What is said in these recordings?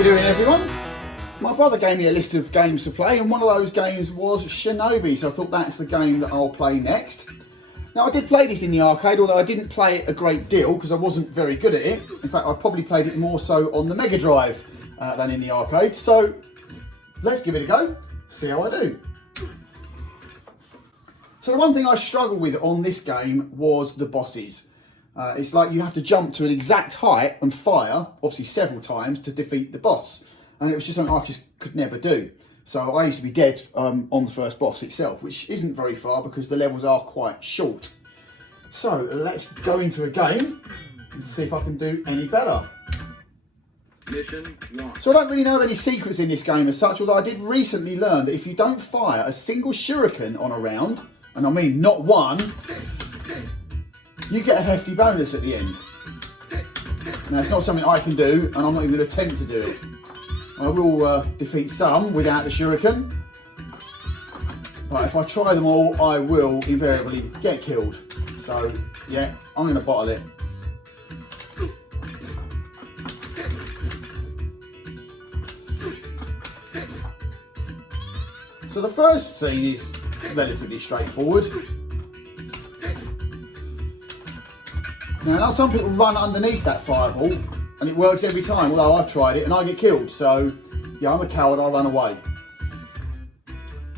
you doing, everyone? My brother gave me a list of games to play, and one of those games was Shinobi, so I thought that's the game that I'll play next. Now, I did play this in the arcade, although I didn't play it a great deal because I wasn't very good at it. In fact, I probably played it more so on the Mega Drive than in the arcade. So let's give it a go, see how I do. So the one thing I struggled with on this game was the bosses. It's like you have to jump to an exact height and fire, obviously several times, to defeat the boss. And it was just something I just could never do. So I used to be dead on the first boss itself, which isn't very far because the levels are quite short. So let's go into a game and see if I can do any better. Mission 1. So I don't really know of any secrets in this game as such, although I did recently learn that if you don't fire a single shuriken on a round, and I mean not one, you get a hefty bonus at the end. Now, it's not something I can do, and I'm not even going to attempt to do it. I will defeat some without the shuriken, but if I try them all, I will invariably get killed. So, yeah, I'm going to bottle it. So the first scene is relatively straightforward. Now some people run underneath that fireball and it works every time, although I've tried it and I get killed, so yeah, I'm a coward, I'll run away.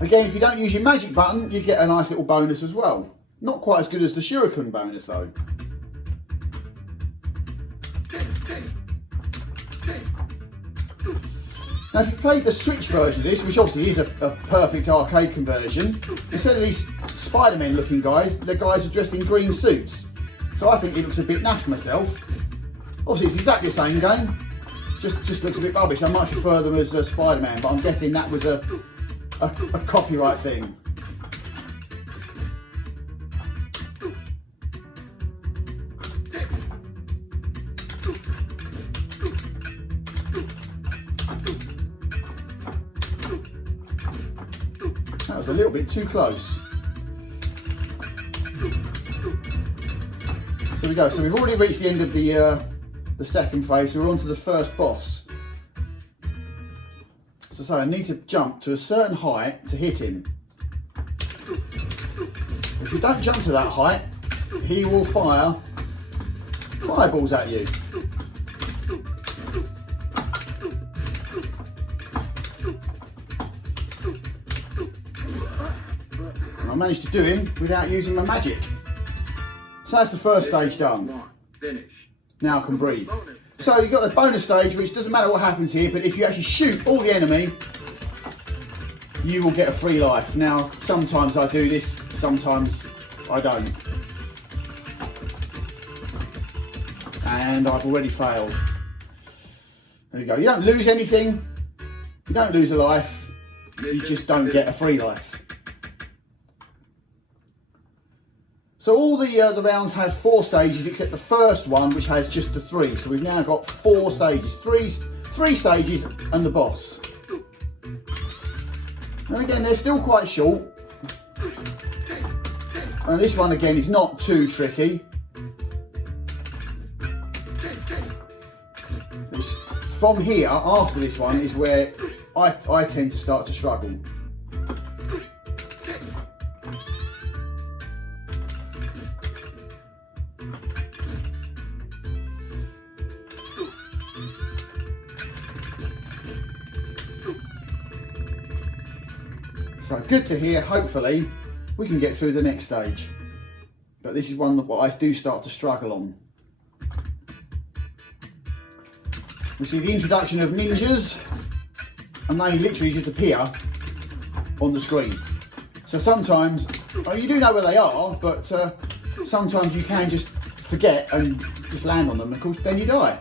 Again, if you don't use your magic button, you get a nice little bonus as well. Not quite as good as the shuriken bonus though. Now if you've played the Switch version of this, which obviously is a perfect arcade conversion, instead of these Spider-Man looking guys, the guys are dressed in green suits. So I think it looks a bit naff myself. Obviously it's exactly the same game, just looks a bit rubbish. I much prefer them as Spider-Man, but I'm guessing that was a copyright thing. That was a little bit too close. So we go. So we've already reached the end of the second phase, so we're on to the first boss. So I need to jump to a certain height to hit him. If you don't jump to that height, he will fire fireballs at you. And I managed to do him without using my magic. So that's the first stage done. Now I can breathe. So you've got a bonus stage, which doesn't matter what happens here, but if you actually shoot all the enemy, you will get a free life. Now, sometimes I do this, sometimes I don't. And I've already failed. There you go. You don't lose anything, you don't lose a life, you just don't get a free life. So all the rounds have 4 stages except the first one, which has just the 3. So we've now got 4 stages, three stages and the boss. And again, they're still quite short. And this one again is not too tricky. It's from here, after this one, is where I tend to start to struggle. So good to hear, hopefully we can get through the next stage. But this is one that I do start to struggle on. We see the introduction of ninjas, and they literally just appear on the screen. So sometimes, you do know where they are, but sometimes you can just forget and just land on them, and of course then you die.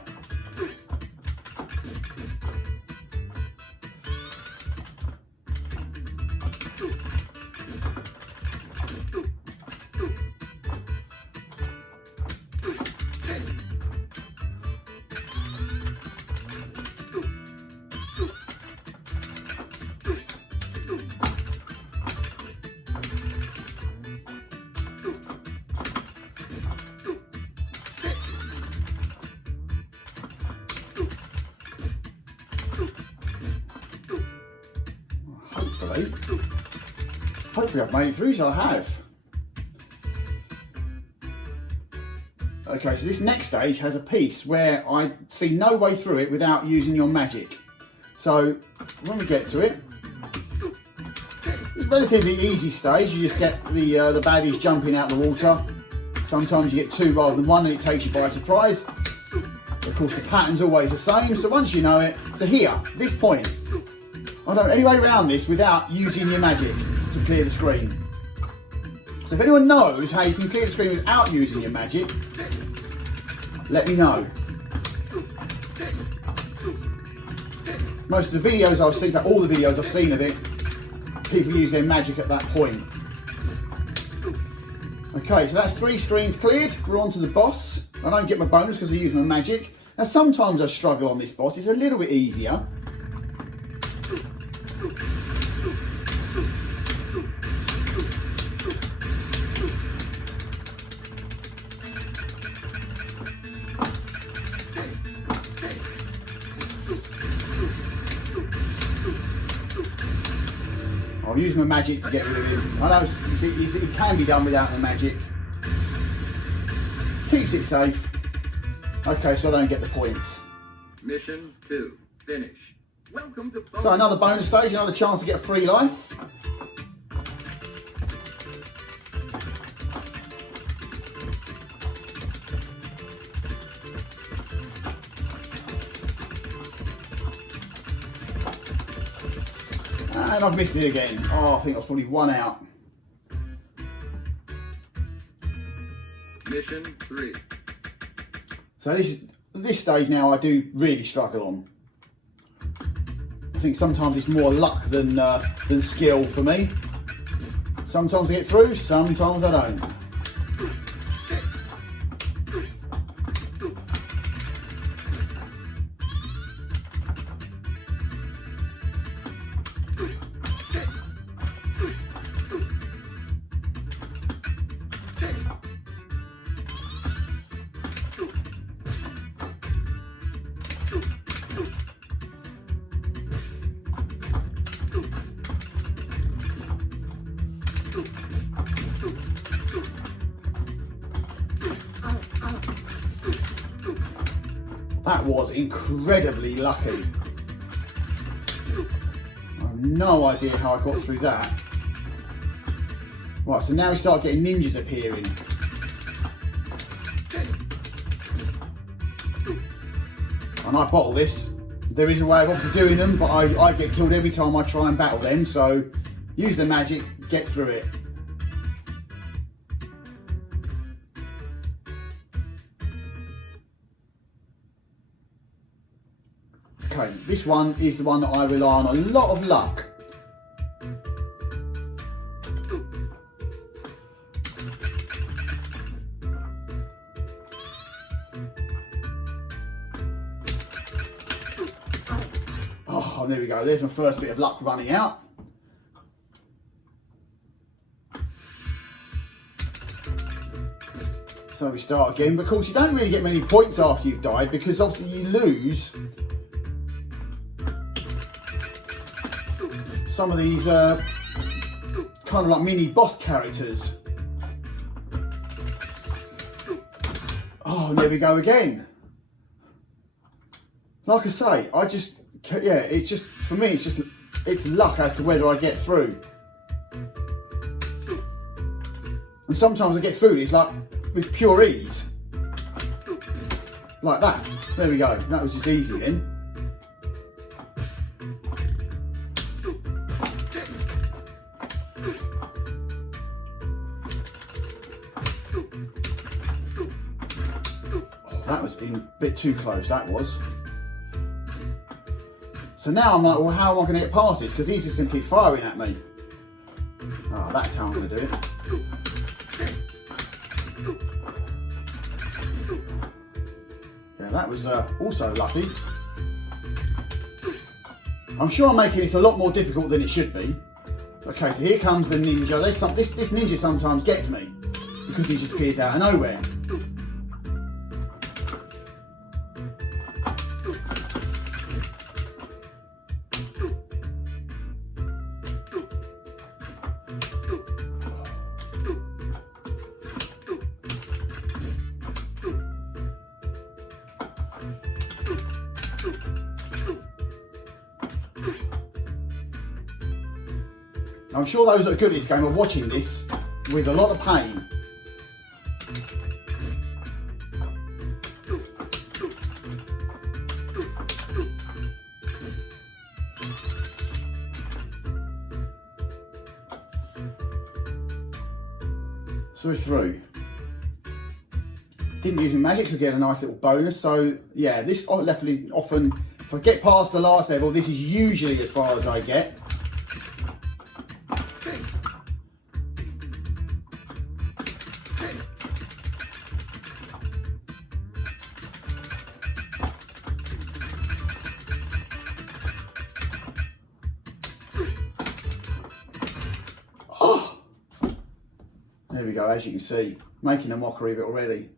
hopefully. Hopefully I've made it through, so I have. Okay, so this next stage has a piece where I see no way through it without using your magic. So when we get to it, it's a relatively easy stage. You just get the baddies jumping out the water. Sometimes you get two rather than one and it takes you by surprise. Of course the pattern's always the same, so once you know it, so here, this point, I don't know any way around this without using your magic to clear the screen. So if anyone knows how you can clear the screen without using your magic, let me know. Most of the videos I've seen, in fact all the videos I've seen of it, people use their magic at that point. Okay, so that's 3 screens cleared. We're on to the boss. I don't get my bonus because I use my magic. Now sometimes I struggle on this boss. It's a little bit easier. I'll use my magic to get rid of him. I know it can be done without the magic. Keeps it safe. Okay, so I don't get the points. Mission 2, finish. Welcome to So another bonus stage, another chance to get a free life. And I've missed it again. Oh, I think I was probably 1 out. Mission 3. So this stage now I do really struggle on. I think sometimes it's more luck than skill for me. Sometimes I get through, sometimes I don't. That was incredibly lucky. I have no idea how I got through that. Right, so now we start getting ninjas appearing. And I bottle this. There is a way of obviously doing them, but I get killed every time I try and battle them, so use the magic, get through it. Okay, this one is the one that I rely on a lot of luck. Oh, there we go. There's my first bit of luck running out. So we start again, but of course you don't really get many points after you've died because obviously you lose some of these kind of like mini boss characters. Oh, there we go again. Like I say, it's just, for me, it's luck as to whether I get through. And sometimes I get through, it's like with pure ease. Like that. There we go. That was just easy then. That was being a bit too close, that was. So now I'm like, well, how am I going to get past this? Because he's just going to keep firing at me. Oh, that's how I'm going to do it. Yeah, that was also lucky. I'm sure I'm making this a lot more difficult than it should be. Okay, so here comes the ninja. This ninja sometimes gets me because he just appears out of nowhere. I'm sure those that are good at this game are watching this with a lot of pain. So we're through. Didn't use my magic to get a nice little bonus. So yeah, this definitely often, if I get past the last level, this is usually as far as I get. Oh! There we go, as you can see, making a mockery of it already.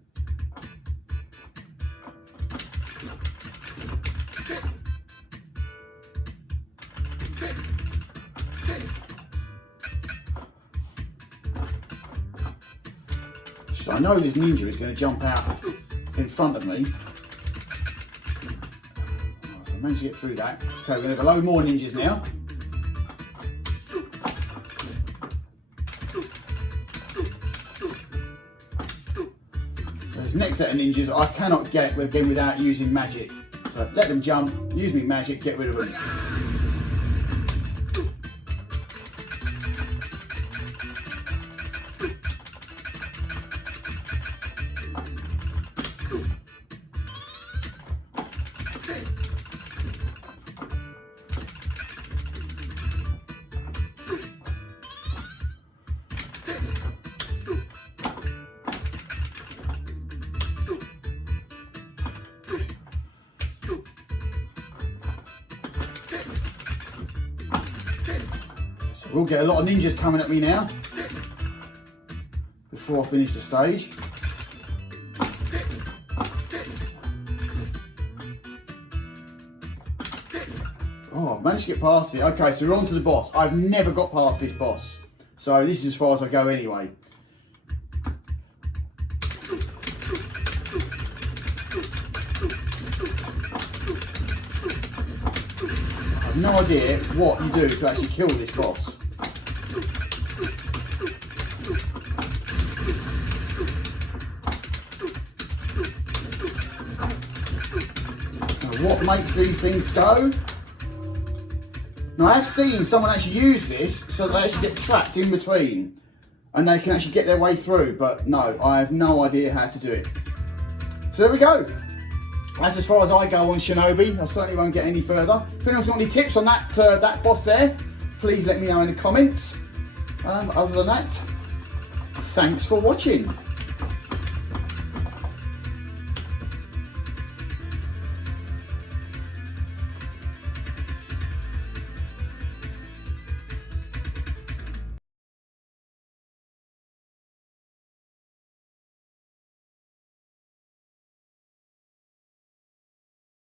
So I know this ninja is going to jump out in front of me. So I managed to get through that. Okay, we're going to have a load more ninjas now. So this next set of ninjas I cannot get again without using magic. So let them jump, use me magic, get rid of them. We'll get a lot of ninjas coming at me now before I finish the stage. Oh, I've managed to get past it. Okay, so we're on to the boss. I've never got past this boss. So this is as far as I go anyway. I have no idea what you do to actually kill this boss. What makes these things go? Now I have seen someone actually use this so that they actually get trapped in between and they can actually get their way through, but no, I have no idea how to do it. So there we go. That's as far as I go on Shinobi. I certainly won't get any further. If anyone's got any tips on that boss there, please let me know in the comments. Other than that, thanks for watching.